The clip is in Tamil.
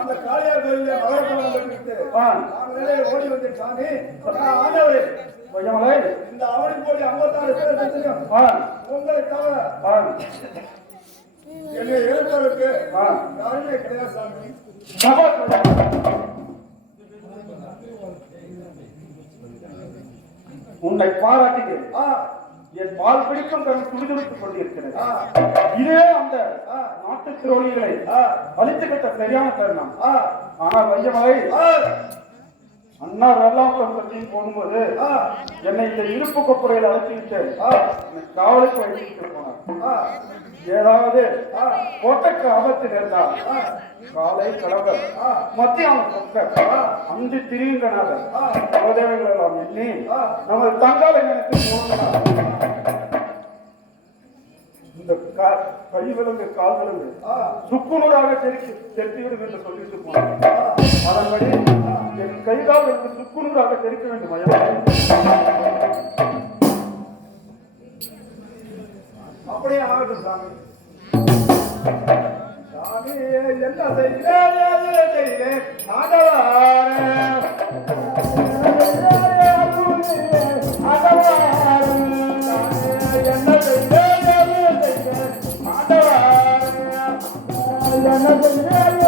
அந்த காளியார் கோயிலே மலர்பலம் பண்ணிட்டு நாங்களே ஓடி வந்து சாமி ஆண்டவரே இந்த அவனை போடி 56 பேர் தெரியும் உங்களை தவிர என்னை எழுப்பதற்கு யாருமே கிடையாது சாமி. உன்னை பாராட்டுகிறேன். என் பால் பிடிக்கும் தன் துடிதுடித்துக் கொண்டிருக்கிறது. இதே அந்த நாட்டு துரோகிகளை அழித்து கட்ட சரியான தருணம். ஆனால் வையமலை அண்ணா வெள்ளாம்பரம் போகும்போது என்னை இந்த இருப்பு கொப்புரையில் அழைத்துவிட்டு காவலுக்கு வைத்து போனார். ஏதாவது கோட்டைக்கு ஆபத்து நேர்ந்தால் காலை கடவுள் மத்தியானம் கொக்கர் அஞ்சு திரிகின்றனர் தேவைகள் எல்லாம் எண்ணி நமது தங்காலை நினைத்து இந்த கை விலங்கு கால் விலங்கு சுக்குநூறாக தெரித்துவிடும் என்று சொல்லிட்டு போனார். அதன்படி என் கைகால் என்று சுக்குநூறாக தெரிக்க வேண்டும். அப்படியே ஆகட்டும் சாமி. சாமி என்ன செய்கிறேன் ஆண்டவாரே என்ன செய்கிறேன்